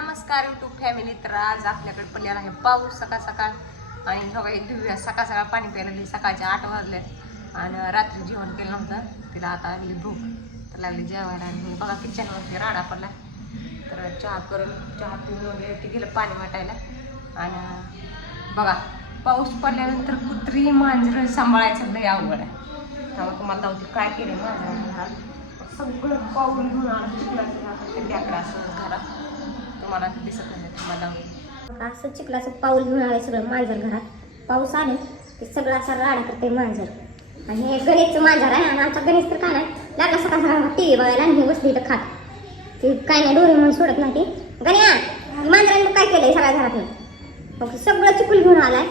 नमस्कार YouTube family तर आज आपल्याकडे पडलेला आहे पाऊस सकाळ सकाळ. आणि बघा काही दिव्या सकाळ सकाळ पाणी प्यायला लागली सकाळच्या आठ वाजले. आणि रात्री जेवण केलं नव्हतं. तिला आता आली भूक. तर लागली जेवायला. आणि बघा किचनवरती राडा पडला तर चहा करून चहा पिऊन वगैरे ते गेलं पाणी वाटायला. आणि बघा पाऊस पडल्यानंतर कुत्री मांजरं सांभाळायचं लय अवघड आहे. त्यामुळे तुम्हाला जाऊ काय केलं घरात सगळं पाऊल घेऊन आलं चिखलाचं असं घरात तुम्हाला दिसत नाही तुम्हाला. असं चिखलाचं पाऊल घेऊन आलंय सगळं मांजर घरात. पाऊस आले ते सगळं असा राडा करते मांजर. आणि हे गणेशचं मांजर आहे आणि आमचा गणेश तर काय नाही लागला सकाळ सकाळ टी व्ही बघायला आणि हे बसली इथं खात. ते काय नाही डोरी म्हणून सोडत नाही ती. गण्या मांजरांनी काय केलंय सगळ्या घरातून मग सगळं चिखल घेऊन आलाय.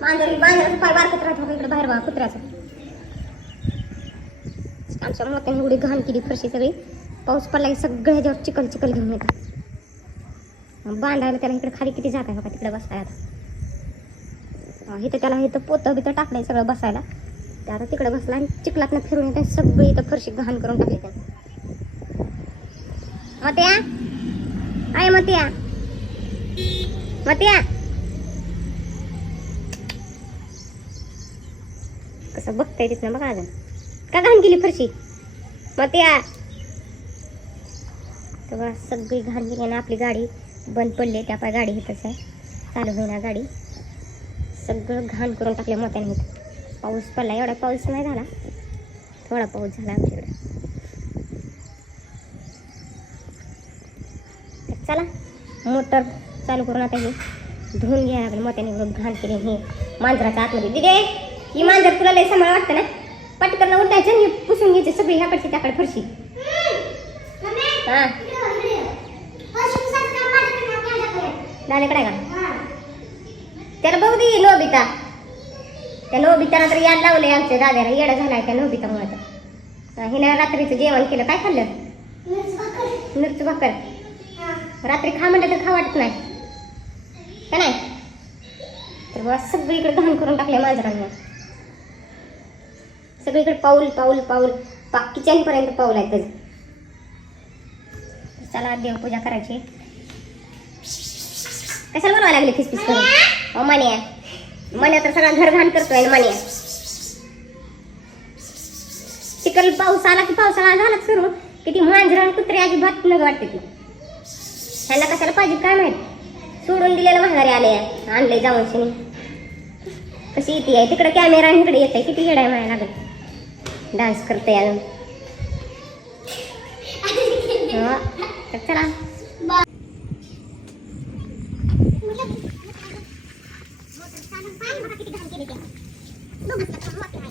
मांजर मांजराचं पाय बारकत राहतो इकडे बाहेर बघा कुत्र्याचं. आमच्या मोठ्याने एवढी घाण केली फरशी सगळी. पाऊस पडला की सगळ्या ह्याच्यावर चिखल चिखल घेऊन येतात. बांधायला त्याला इकडे खाली किती जागा आहे बघा तिकडे बसायला आता. इथं त्याला इथं पोतं बितं टाकलंय सगळं बसायला. ते आता तिकडे बसला आणि चिखलातनं फिरून येते सगळी इथं फरशी घाण करून टाकली त्यानं मत्या? आहे मत्या. मत्या. कसं बघताय तिथनं बघा अजून. का घाण केली फरशी? मत्या. तेव्हा सगळी घाण गेली आणि आपली गाडी बंद पडले त्यापाय गाडी इथंच आहे. चालू होईना गाडी. सगळं घाण करून टाकले मोत्याने इथं पाऊस पडला. एवढा पाऊस नाही झाला. थोडा पाऊस झाला आमच्याकडे चला मोटर चालू करून आता हे धुवून घ्या लागेल. मोत्याने एवढं घाण केले हे मांजराच्या आतमध्ये. दिदे ही मांजर तुला लय सांभाळ वाटतं ना? पटकन उठायचं आणि पुसून घ्यायचे सगळी ह्याकडची त्याकडे फरशी. हां. दादाकडे का? त्याला बघू दे नोबिता त्या नोबिताला तर याद लावले आमच्या दाद्याला येडा झालाय त्या नोबितामुळे तर. हिनं रात्रीचं जेवण केलं. काय खाल्लं? मिरच भाकर. रात्री खा म्हणलं तर खा वाटत नाही. का नाही? तर बघा सगळीकडे घाण करून टाकले मांजरांना. सगळीकडे पाऊल पाऊल पाऊल. पा किचनपर्यंत पाऊल आहे त्याचं चला देवपूजा करायची. कशाला बनवायला लागले खिसपिस करून? अहो मान्या. मान्या तर सगळा घर घाण करतोय ना मान्या. चिकल पाऊस आला की पावसाळा झाला सुरू. की ती मांजर आणि कुत्रे अजिबात नग वाटते ती. ह्यांना कशाला पाहिजे काय माहीत? सोडून दिलेलं महागारी आले. आणले जाऊन शिनी. कशी येते आहे? तिकडे कॅमेरा इकडे येत आहे किती येड आहे म्हणायला लागत डान्स करते अजून. हा, Sanang pahin makakitigahan kini din. Eh. Lumas na kumuha kaya.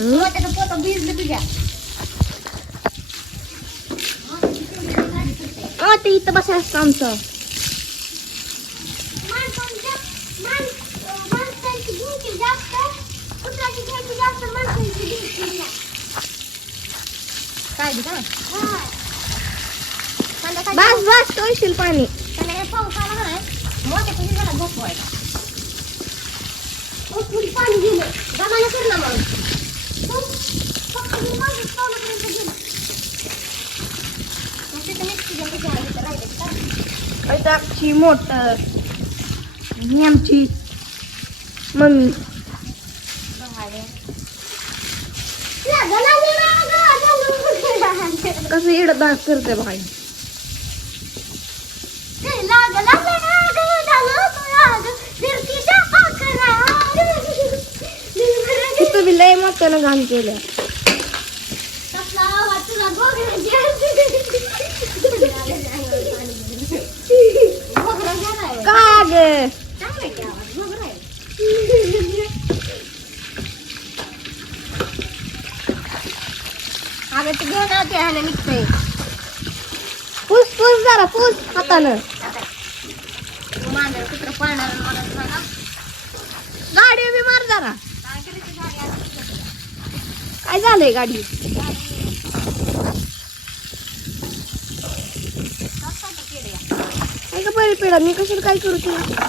पोत भिजलं तुझ्या ते इथं बसायचं आमचं काय बी बस बस तो येशील पाणी पाऊस आला का नाही मोठ्या तुझी जरा झोपवायला पाणी गेलं. जमाना कर ना मग. आमची मोटर. ही आमची मम्मी. कसं इकडं करते भाई मोठ्यानं घाण केलं का ग? अगं ते घेऊन आते ह्याने निघतंय. पुस पुस जरा पुस हातानं. नांदेड कुत्र पळणार मला सांगा गाडी बी मार जरा काय केलं ते गाडी आज कुठं गेली? काय झालंय गाडी? रस्ता काय का बरे पेडा मी कशाला काय करू तुला?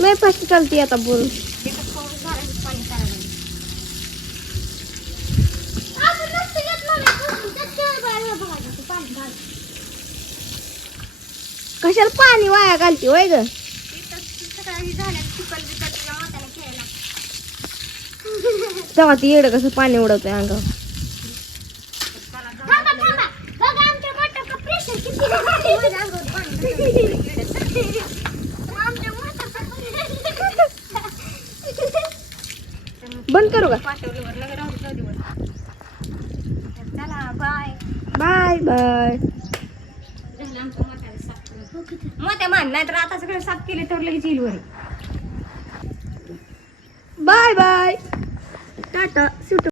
नाही पाशी चालते आता बोल. कशाला पाणी वाया घालते वय ग तिथं सकाळी झाल्या चिखल बिखल तिला मोठ्याने खेळायला. तेव्हा ती येडं कसं पाणी उडवतंय अंगावर. बंद करू का. तर बाय बाय बाय करून. मोठ्या मान नाहीतर आता सगळं साफ केले तर लगेच येईल वर बाय बाय टाटा सुट